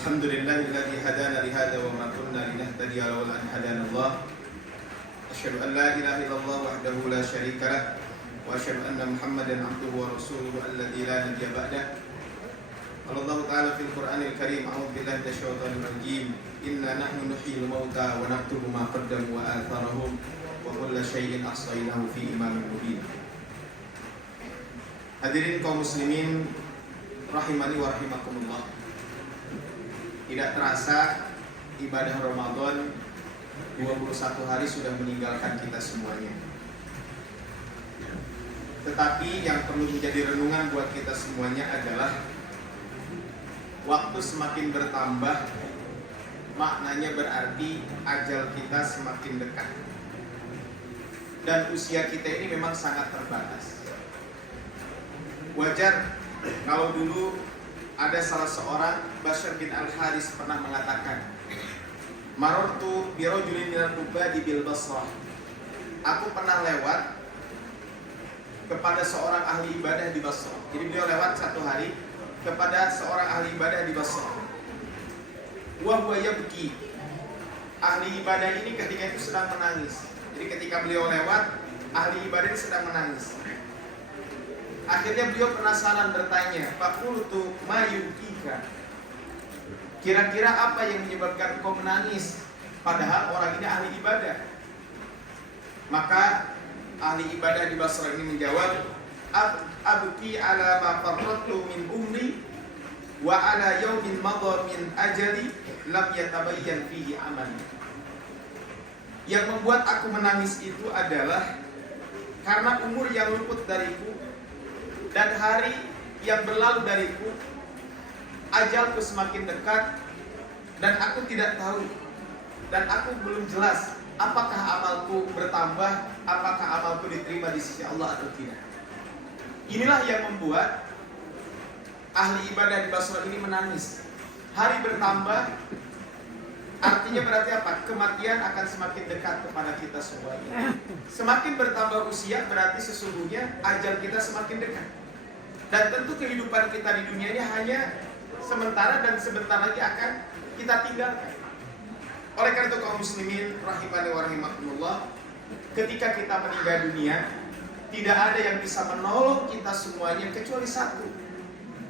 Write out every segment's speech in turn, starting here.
Alhamdulillahilladzi hadana li hadza wa ma kunna linahtadiya laula an hadana Allah. Asyhadu an la ilaha illallah wahdahu la syarika lah wa asyhadu anna Muhammadan abduhu wa rasuluhu alladzi la nabiyya ba'dah. Allah Ta'ala fil Qur'anil Karim, a'udzu billahi minasyaitonir rajim. Inna nahnu nuhyil mauta wa naktubu ma qaddamu wa atharahum wa kullu syai'in ahsaynahu fi imamin mubin. Hadirin kaum muslimin rahimani wa rahimakumullah. Tidak terasa ibadah Ramadan 21 hari sudah meninggalkan kita semuanya. Tetapi yang perlu menjadi renungan buat kita semuanya adalah waktu semakin bertambah, maknanya berarti ajal kita semakin dekat. Dan usia kita ini memang sangat terbatas. Wajar kalau dulu ada salah seorang, Bashar bin Al-Haris, pernah mengatakan, marartu bi rajulin minal ubadi bil Basrah. Aku pernah lewat kepada seorang ahli ibadah di Basrah. Jadi beliau lewat satu hari kepada seorang ahli ibadah di Basrah. Wa huwa yabki. Ahli ibadah ini ketika itu sedang menangis. Jadi ketika beliau lewat, ahli ibadah ini sedang menangis. Akhirnya beliau penasaran bertanya, faqultu ma yubkika? Kira-kira apa yang menyebabkan kau menangis? Padahal orang ini ahli ibadah. Maka ahli ibadah di Basrah ini menjawab, abki ala ma farrattu min umri wa ala yaumin madha min ajali lam yatabayyan fihi amali. Yang membuat aku menangis itu adalah karena umur yang luput dariku dan hari yang berlalu dariku, ajalku semakin dekat dan aku tidak tahu dan aku belum jelas apakah amalku bertambah, apakah amalku diterima di sisi Allah atau tidak. Inilah yang membuat ahli ibadah di Basrah ini menangis. Hari bertambah artinya berarti apa? Kematian akan semakin dekat kepada kita semuanya. Semakin bertambah usia berarti sesungguhnya ajal kita semakin dekat. Dan tentu kehidupan kita di dunia ini hanya sementara dan sebentar lagi akan kita tinggalkan. Oleh karena itu kaum muslimin rahimani wa rahimakumullah, ketika kita meninggal dunia, tidak ada yang bisa menolong kita semuanya kecuali satu,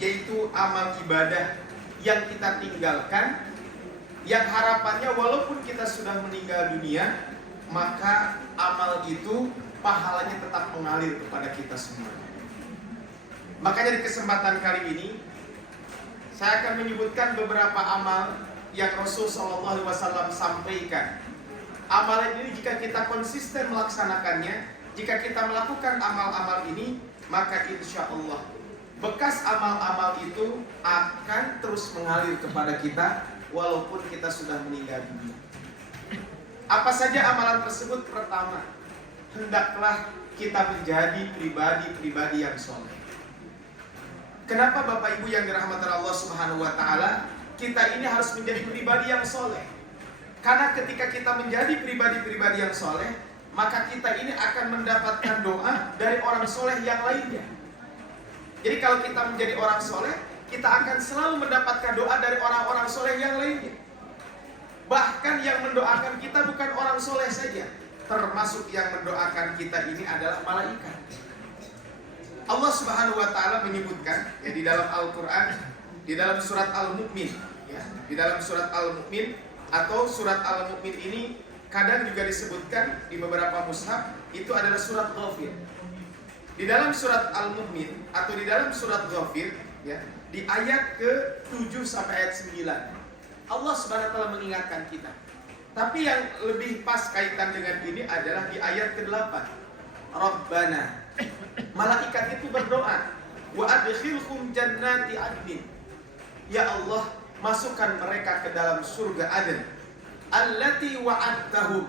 yaitu amal ibadah yang kita tinggalkan, yang harapannya walaupun kita sudah meninggal dunia, maka amal itu pahalanya tetap mengalir kepada kita semuanya. Makanya di kesempatan kali ini saya akan menyebutkan beberapa amal yang Rasul SAW sampaikan. Amalan ini jika kita konsisten melaksanakannya, jika kita melakukan amal-amal ini, maka insya Allah bekas amal-amal itu akan terus mengalir kepada kita walaupun kita sudah meninggal dunia. Apa saja amalan tersebut? Pertama, hendaklah kita menjadi pribadi-pribadi yang soleh. Kenapa Bapak Ibu yang dirahmati Allah Subhanahu wa Ta'ala, kita ini harus menjadi pribadi yang soleh? Karena ketika kita menjadi pribadi-pribadi yang soleh, maka kita ini akan mendapatkan doa dari orang soleh yang lainnya. Jadi kalau kita menjadi orang soleh, kita akan selalu mendapatkan doa dari orang-orang soleh yang lainnya. Bahkan yang mendoakan kita bukan orang soleh saja, termasuk yang mendoakan kita ini adalah malaikat. Allah Subhanahu wa Ta'ala menyebutkan ya, di dalam Al-Quran, di dalam surat Al-Mu'min ya, di dalam surat Al-Mu'min atau surat Al-Mu'min ini kadang juga disebutkan di beberapa mushaf itu adalah surat Ghafir. Di dalam surat Al-Mu'min atau di dalam surat Ghafir ya, di ayat ke-7 sampai ayat 9 Allah Subhanahu wa Ta'ala mengingatkan kita. Tapi yang lebih pas kaitan dengan ini adalah di ayat ke-8. Rabbana, malaikat itu berdoa, wa adkhilhum jannati adnin. Ya Allah, masukkan mereka ke dalam surga Aden. Allati wa'adtahum,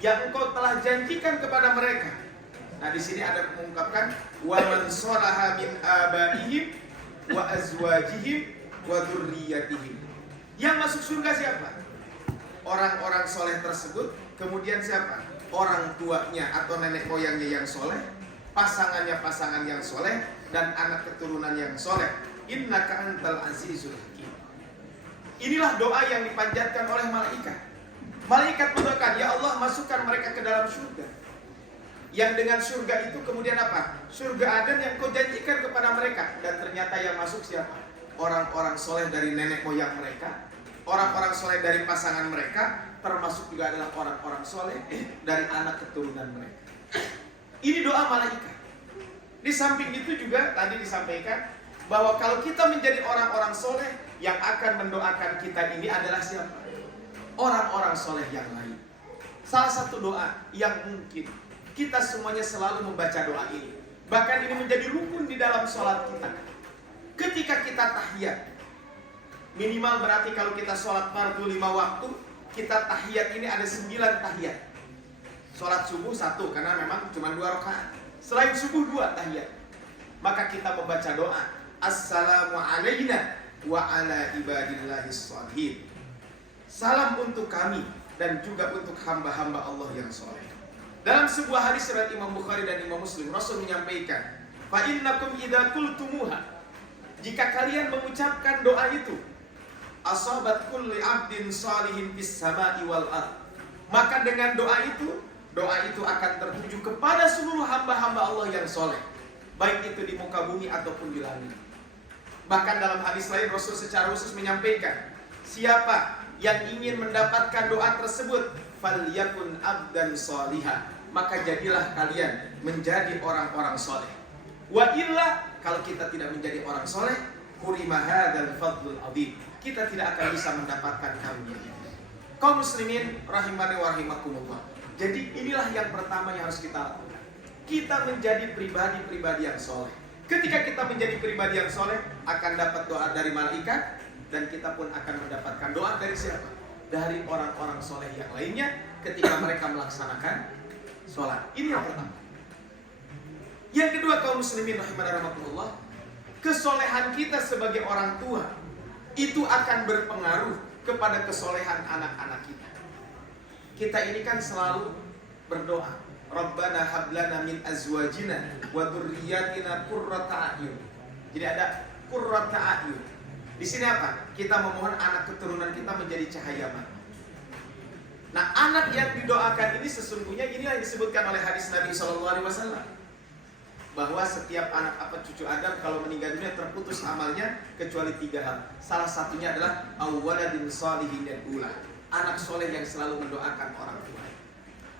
yang Engkau telah janjikan kepada mereka. Nah, di sini ada mengungkapkan wa man shalaha min abaihim wa azwajihim wa dzurriyyatihim. Yang masuk surga siapa? Orang-orang soleh tersebut. Kemudian siapa? Orang tuanya atau nenek moyangnya yang soleh, pasangannya pasangan yang soleh, dan anak keturunan yang soleh. Innaka antal azizul hakim. Inilah doa yang dipanjatkan oleh malaikat. Malaikat mendoakan, ya Allah masukkan mereka ke dalam surga. Yang dengan surga itu kemudian apa? Surga Aden yang kau janjikan kepada mereka. Dan ternyata yang masuk siapa? Orang-orang soleh dari nenek moyang mereka, orang-orang soleh dari pasangan mereka, termasuk juga adalah orang-orang soleh dari anak keturunan mereka. Ini doa malaikat. Di samping itu juga tadi disampaikan bahwa kalau kita menjadi orang-orang soleh, yang akan mendoakan kita ini adalah siapa? Orang-orang soleh yang lain. Salah satu doa yang mungkin kita semuanya selalu membaca doa ini, bahkan ini menjadi rukun di dalam sholat kita. Ketika kita tahiyat, minimal berarti kalau kita sholat fardu 5 waktu, kita tahiyat ini ada 9 tahiyat. Sholat subuh 1 karena memang cuma 2 rakaat. Selain subuh 2 tahiyat. Maka kita membaca doa, Assalamu alaina wa ala ibadillahis sholihin. Salam untuk kami dan juga untuk hamba-hamba Allah yang soleh. Dalam sebuah hadis riwayat Imam Bukhari dan Imam Muslim, Rasul menyampaikan, fa innakum idza qultumuha, jika kalian mengucapkan doa itu, asabat kulli abdin salihin fis sama'i wal ard, maka dengan doa itu akan tertuju kepada seluruh hamba-hamba Allah yang soleh, baik itu di muka bumi ataupun di langit. Bahkan dalam hadis lain Rasul secara khusus menyampaikan, siapa yang ingin mendapatkan doa tersebut, falyakun abdan sholiha, maka jadilah kalian menjadi orang-orang soleh. Wa illa, kalau kita tidak menjadi orang soleh, hurima hadzal fadlul adzim, kita tidak akan bisa mendapatkan karunia ini. Kaum muslimin rahimani wa rahimakumullah. Jadi inilah yang pertama yang harus kita lakukan. Kita menjadi pribadi-pribadi yang soleh. Ketika kita menjadi pribadi yang soleh, akan dapat doa dari malaikat, dan kita pun akan mendapatkan doa dari siapa? Dari orang-orang soleh yang lainnya ketika mereka melaksanakan sholat. Ini yang pertama. Yang kedua, kaum muslimin rahimahullah, kesolehan kita sebagai orang tua itu akan berpengaruh kepada kesolehan anak-anak kita. Kita ini kan selalu berdoa, Rabbana hablana min azwajina wa dzurriyyatina qurrata a'yun. Jadi ada qurrata a'yun. Di sini apa? Kita memohon anak keturunan kita menjadi cahaya mata. Nah, anak yang didoakan ini sesungguhnya inilah yang disebutkan oleh hadis Nabi SAW, bahwa setiap anak cucu Adam kalau meninggal dunia terputus amalnya kecuali 3 hal. Salah satunya adalah awwaladin sholihin yad'ulah, anak soleh yang selalu mendoakan orang tua.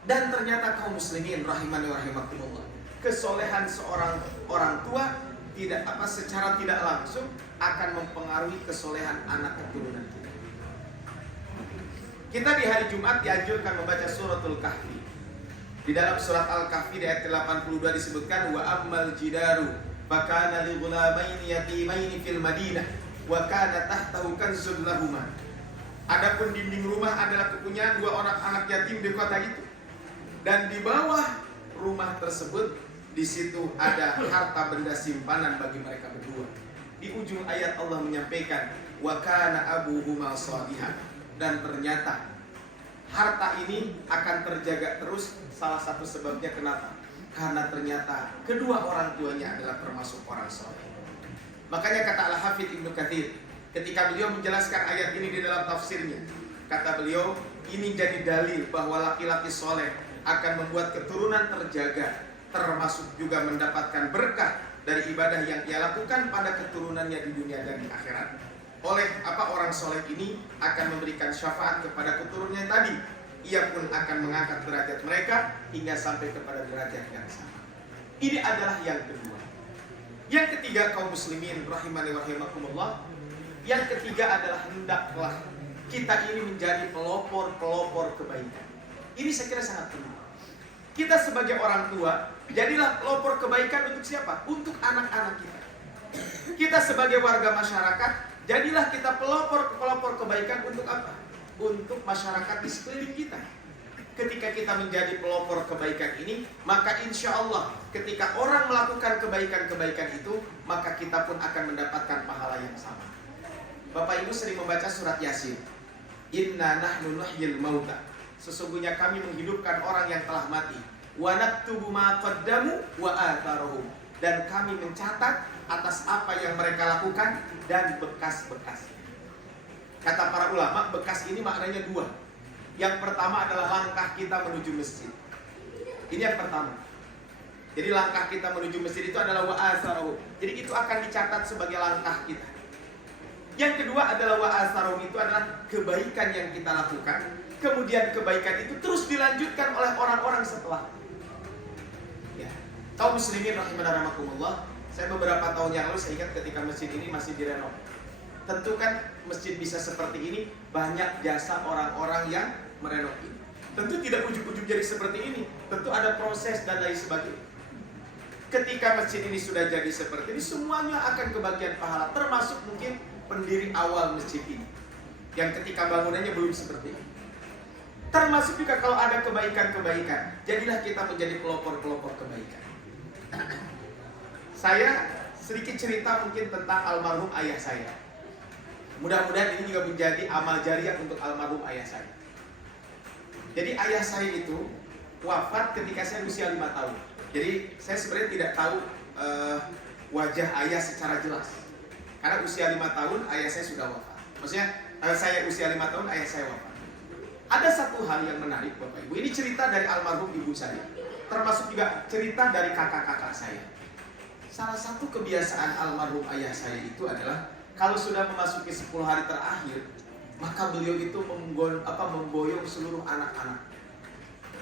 Dan ternyata kaum muslimin rahimani wa rahimakumullah, kesolehan seorang orang tua secara tidak langsung akan mempengaruhi kesolehan anak keturunan kita. Kita di hari Jumat dianjurkan membaca suratul Kahfi. Di dalam surat Al-Kahfi di ayat 82 disebutkan, wa ammal jidaru fakana li ghulamaini yatimaini fil madinah wa kana tahtahu kanzun lahuma. Adapun dinding rumah adalah kepunyaan 2 orang anak yatim di kota itu. Dan di bawah rumah tersebut, di situ ada harta benda simpanan bagi mereka berdua. Di ujung ayat Allah menyampaikan, wa kana abuhuma sholihan, dan ternyata harta ini akan terjaga terus. Salah satu sebabnya kenapa? Karena ternyata kedua orang tuanya adalah termasuk orang soleh. Makanya kata Al-Hafidz Ibnu Katsir ketika beliau menjelaskan ayat ini di dalam tafsirnya, kata beliau, ini jadi dalil bahwa laki-laki soleh akan membuat keturunan terjaga, termasuk juga mendapatkan berkah dari ibadah yang ia lakukan pada keturunannya di dunia dan di akhirat. Oleh orang soleh ini akan memberikan syafaat kepada keturunannya tadi. Ia pun akan mengangkat derajat mereka hingga sampai kepada derajat yang sama. Ini adalah yang kedua. Yang ketiga, kaum muslimin rahimani wa rahimakumullah, yang ketiga adalah hendaklah kita ini menjadi pelopor-pelopor kebaikan. Ini saya kira sangat penting. Kita sebagai orang tua, jadilah pelopor kebaikan untuk siapa? Untuk anak-anak kita. Kita sebagai warga masyarakat, jadilah kita pelopor kebaikan untuk apa? Untuk masyarakat di sekeliling kita. Ketika kita menjadi pelopor kebaikan ini, maka insya Allah ketika orang melakukan kebaikan-kebaikan itu, maka kita pun akan mendapatkan pahala yang sama. Bapak Ibu sering membaca surat Yasin, Inna nahnu nuhyil mauta, sesungguhnya kami menghidupkan orang yang telah mati, wa naktubu ma qaddamu wa atharuhum, dan kami mencatat atas apa yang mereka lakukan dan bekas-bekasnya. Kata para ulama, bekas ini maknanya dua. Yang pertama adalah langkah kita menuju masjid. Ini yang pertama. Jadi langkah kita menuju masjid itu adalah wa asarahu. Jadi itu akan dicatat sebagai langkah kita. Yang kedua adalah wa asarahu, itu adalah kebaikan yang kita lakukan. Kemudian kebaikan itu terus dilanjutkan oleh orang-orang setelah. Ya. Kaum muslimin rahimanarahimakumullah, saya beberapa tahun yang lalu saya ingat ketika masjid ini masih direnov. Tentu kan masjid bisa seperti ini banyak jasa orang-orang yang merenov ini. Tentu tidak ujug-ujug jadi seperti ini. Tentu ada proses dan lain sebagainya. Ketika masjid ini sudah jadi seperti ini, semuanya akan kebagian pahala, termasuk mungkin pendiri awal masjid ini yang ketika bangunannya belum seperti ini. Termasuk juga kalau ada kebaikan-kebaikan, jadilah kita menjadi pelopor-pelopor kebaikan. Saya sedikit cerita mungkin tentang almarhum ayah saya. Mudah-mudahan ini juga menjadi amal jariah untuk almarhum ayah saya. Jadi ayah saya itu wafat ketika saya usia 5 tahun. Jadi saya sebenarnya tidak tahu wajah ayah secara jelas. Karena usia 5 tahun ayah saya sudah wafat. Maksudnya saya usia 5 tahun ayah saya wafat. Ada satu hal yang menarik Bapak Ibu. Ini cerita dari almarhum ibu saya. Termasuk juga cerita dari kakak-kakak saya. Salah satu kebiasaan almarhum ayah saya itu adalah kalau sudah memasuki 10 hari terakhir, maka beliau itu memboyong seluruh anak-anak.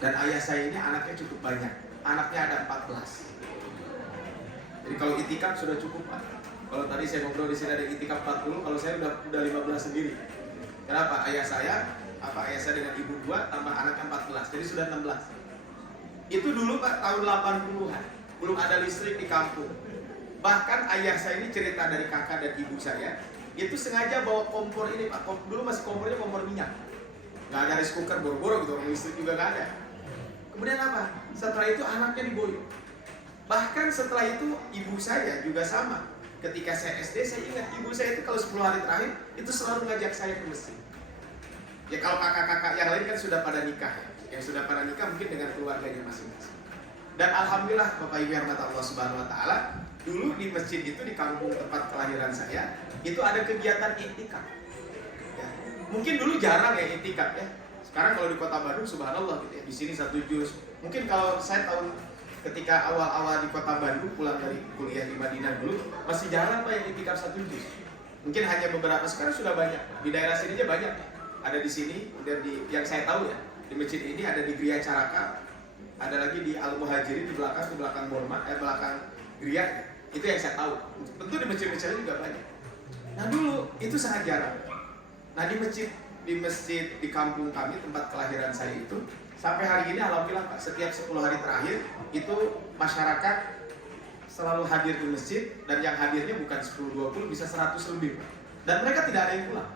Dan ayah saya ini anaknya cukup banyak. Anaknya ada 14. Jadi kalau itikaf sudah cukup Pak. Kalau tadi saya ngobrol di sini ada itikaf 40, kalau saya udah 15 sendiri. Kenapa? Ayah saya dengan ibu 2 tambah anaknya 14. Jadi sudah 16. Itu dulu Pak tahun 80-an. Belum ada listrik di kampung. Bahkan ayah saya ini cerita dari kakak dan ibu saya, itu sengaja bawa kompor ini Pak. Dulu masih kompornya kompor minyak. Nggak ada rice cooker boro-boro gitu, listrik juga nggak ada. Kemudian apa? Setelah itu anaknya diboyong. Bahkan setelah itu ibu saya juga sama. Ketika saya SD, saya ingat ibu saya itu kalau 10 hari terakhir itu selalu ngajak saya ke masjid. Ya kalau kakak-kakak yang lain kan sudah pada nikah. Yang sudah pada nikah mungkin dengan keluarganya masing-masing. Dan alhamdulillah Bapak Ibu yang Allah Subhanahu wa taala, dulu di masjid itu di kampung tempat kelahiran saya, itu ada kegiatan iktikaf. Ya. Mungkin dulu jarang ya iktikaf ya. Sekarang kalau di Kota Bandung subhanallah gitu ya. Di sini 1 juz. Mungkin kalau saya tahun ketika awal-awal di Kota Bandung pulang dari kuliah di Madinah dulu, masih jarang Pak yang iktikaf 1 juz. Mungkin hanya beberapa, sekarang sudah banyak. Di daerah sini aja banyak. Ada di sini, dan di yang saya tahu ya, di masjid ini ada di Gria Caraka, ada lagi di Al Muhajirin di belakang Borma, belakang Gria. Itu yang saya tahu. Tentu di masjid-masjid juga banyak. Nah dulu itu sangat jarang. Nah di masjid di kampung kami tempat kelahiran saya itu sampai hari ini alhamdulillah Pak, setiap 10 hari terakhir itu masyarakat selalu hadir di masjid, dan yang hadirnya bukan 10-20 bisa 100 lebih Pak. Dan mereka tidak ada yang pulang.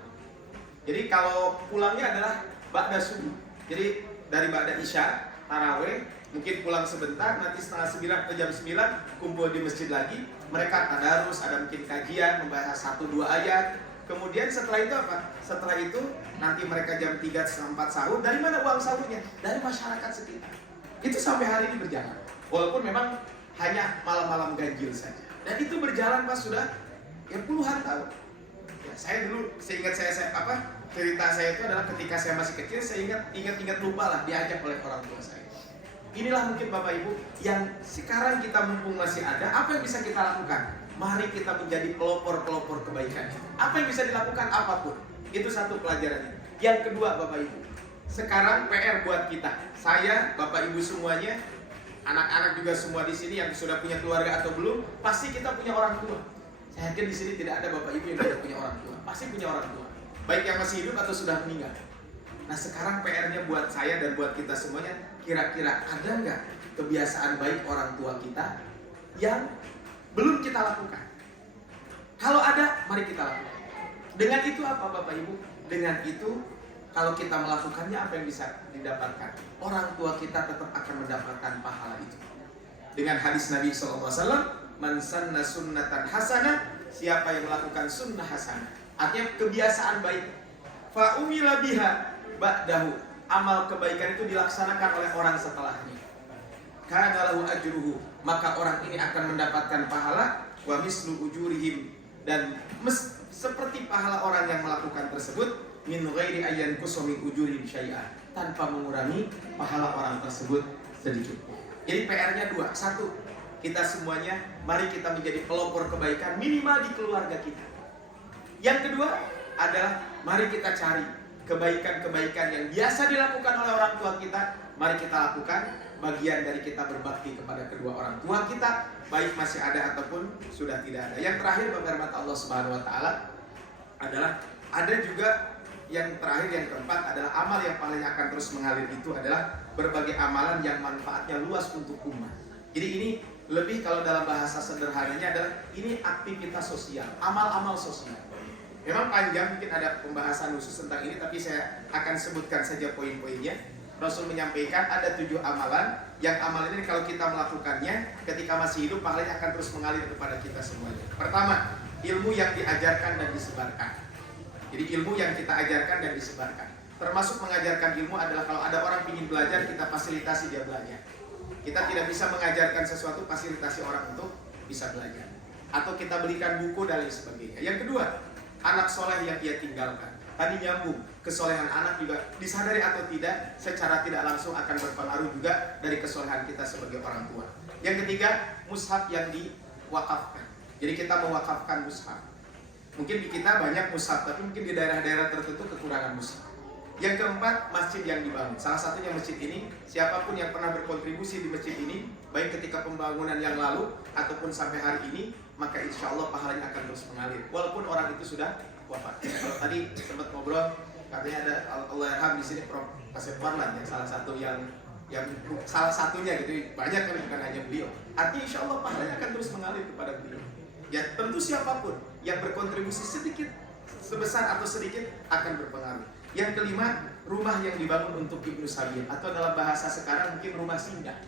Jadi kalau pulangnya adalah ba'da subuh. Jadi dari ba'da isya tarawih mungkin pulang sebentar, nanti setengah 9 atau jam 9 kumpul di masjid lagi. Mereka tadarus, ada mungkin kajian, membahas 1-2 ayat. Kemudian setelah itu apa? Setelah itu nanti mereka jam 3 sampai 4 sahur. Dari mana uang sahurnya? Dari masyarakat sekitar. Itu sampai hari ini berjalan. Walaupun memang hanya malam-malam ganjil saja. Dan itu berjalan Pak sudah ya puluhan tahun. Ya, saya dulu cerita saya itu adalah ketika saya masih kecil, saya ingat lupa lah diajak oleh orang tua saya. Inilah mungkin Bapak Ibu yang sekarang kita mumpung masih ada, apa yang bisa kita lakukan? Mari kita menjadi pelopor-pelopor kebaikan. Apa yang bisa dilakukan? Apapun. Itu satu pelajarannya. Yang kedua Bapak Ibu, sekarang PR buat kita. Saya, Bapak Ibu semuanya, anak-anak juga semua di sini yang sudah punya keluarga atau belum, pasti kita punya orang tua. Saya yakin di sini tidak ada Bapak Ibu yang tidak punya orang tua. Pasti punya orang tua. Baik yang masih hidup atau sudah meninggal. Nah sekarang PR-nya buat saya dan buat kita semuanya, kira-kira ada nggak kebiasaan baik orang tua kita yang belum kita lakukan? Kalau ada, mari kita lakukan. Dengan itu apa Bapak Ibu? Dengan itu, kalau kita melakukannya, apa yang bisa didapatkan? Orang tua kita tetap akan mendapatkan pahala itu. Dengan hadis Nabi SAW, man sanna sunnatan hasanah, siapa yang melakukan sunnah hasanah, artinya kebiasaan baik, fa umila biha ba'dahu, amal kebaikan itu dilaksanakan oleh orang setelahnya, kana lahu ajruhu, maka orang ini akan mendapatkan pahala, wa mislu ujurihim, dan seperti pahala orang yang melakukan tersebut, min ghairi ayyan kusumi ujuri syai'an, tanpa mengurangi pahala orang tersebut sedikit. Jadi PR-nya dua. Satu, kita semuanya mari kita menjadi pelopor kebaikan minimal di keluarga kita. Yang kedua adalah mari kita cari kebaikan-kebaikan yang biasa dilakukan oleh orang tua kita, mari kita lakukan. Bagian dari kita berbakti kepada kedua orang tua kita, baik masih ada ataupun sudah tidak ada. Yang terakhir, berhormat Allah Subhanahu wa taala, adalah ada juga yang terakhir, yang keempat adalah amal yang paling akan terus mengalir, itu adalah berbagai amalan yang manfaatnya luas untuk umat. Jadi ini lebih, kalau dalam bahasa sederhananya adalah ini aktivitas sosial, amal-amal sosial. Memang panjang, mungkin ada pembahasan khusus tentang ini, tapi saya akan sebutkan saja poin-poinnya. Rasul menyampaikan ada 7 amalan, yang amal ini kalau kita melakukannya ketika masih hidup, pahalanya akan terus mengalir kepada kita semuanya. Pertama, ilmu yang diajarkan dan disebarkan. Jadi ilmu yang kita ajarkan dan disebarkan. Termasuk mengajarkan ilmu adalah kalau ada orang ingin belajar, kita fasilitasi dia belajar. Kita tidak bisa mengajarkan sesuatu, fasilitasi orang untuk bisa belajar. Atau kita belikan buku dan lain sebagainya. Yang kedua, anak soleh yang ia tinggalkan. Tadi nyambung, kesolehan anak juga disadari atau tidak, secara tidak langsung akan berpengaruh juga dari kesolehan kita sebagai orang tua. Yang ketiga, mushaf yang diwakafkan. Jadi kita mewakafkan mushaf. Mungkin di kita banyak mushaf, tapi mungkin di daerah-daerah tertentu kekurangan mushaf. Yang keempat, masjid yang dibangun. Salah satunya masjid ini, siapapun yang pernah berkontribusi di masjid ini, baik ketika pembangunan yang lalu ataupun sampai hari ini, maka insya Allah pahalanya akan terus mengalir. Walaupun orang itu sudah wafat. Kalau tadi sempat ngobrol, katanya ada Allahyarham di sini Prof. Kasep Warlan, yang salah satu yang salah satunya gitu, banyak kan, bukan hanya beliau. Artinya insya Allah pahalanya akan terus mengalir kepada beliau. Ya tentu siapapun yang berkontribusi sedikit, sebesar atau sedikit akan berpengaruh. Yang kelima, rumah yang dibangun untuk Ibnu Sabil, atau dalam bahasa sekarang mungkin rumah singgah.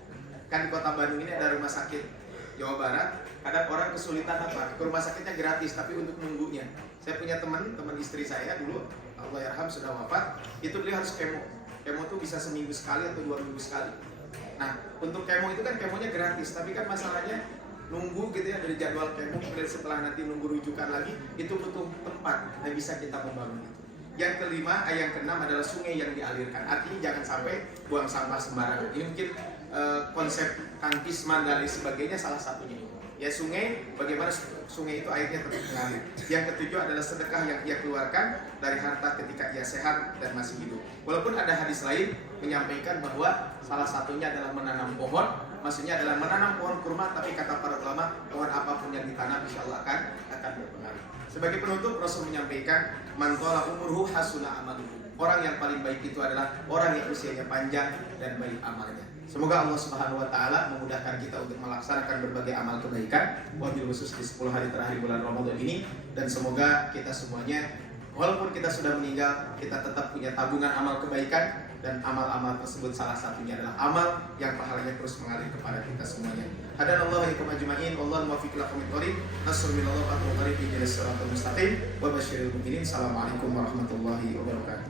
Kan di kota Bandung ini ada rumah sakit Jawa Barat, kadang orang kesulitan apa? Ke rumah sakitnya gratis, tapi untuk nunggunya. Saya punya teman istri saya dulu, Allahyarham sudah wafat, itu beliau harus kemo. Kemo itu bisa seminggu sekali atau 2 minggu sekali. Nah, untuk kemo itu kan kemonya gratis, tapi kan masalahnya nunggu gitu ya, dari jadwal kemo, kemudian setelah nanti nunggu rujukan lagi, itu butuh tempat yang bisa kita membangun itu. Yang kelima, yang keenam adalah sungai yang dialirkan. Artinya jangan sampai buang sampah sembarangan. Ini mungkin konsep Kang Tisman dan lain sebagainya salah satunya. Ya sungai, bagaimana sungai itu airnya tetap mengalir. Yang ketujuh adalah sedekah yang ia keluarkan dari harta ketika ia sehat dan masih hidup. Walaupun ada hadis lain menyampaikan bahwa salah satunya adalah menanam pohon. Maksudnya adalah menanam pohon kurma, tapi kata para ulama, pohon apapun yang ditanam insya Allah akan berpengaruh. Sebagai penutup, Rasul menyampaikan, man thala umruhu hasuna amaluhu. Orang yang paling baik itu adalah orang yang usianya panjang dan baik amalnya. Semoga Allah Subhanahu wa taala memudahkan kita untuk melaksanakan berbagai amal kebaikan, wabil khusus di 10 hari terakhir bulan Ramadan ini, dan semoga kita semuanya, walaupun kita sudah meninggal, kita tetap punya tabungan amal kebaikan, dan amal-amal tersebut salah satunya adalah amal yang pahalanya terus mengalir kepada kita semuanya. Hadanallahu ikum ajma'in, wallahu muwaffiq ila aqwamit thoriq, nasrul minallah wa tawfiq ila siratal mustaqim, wa basyiril mu'minin. Assalamualaikum warahmatullahi wabarakatuh.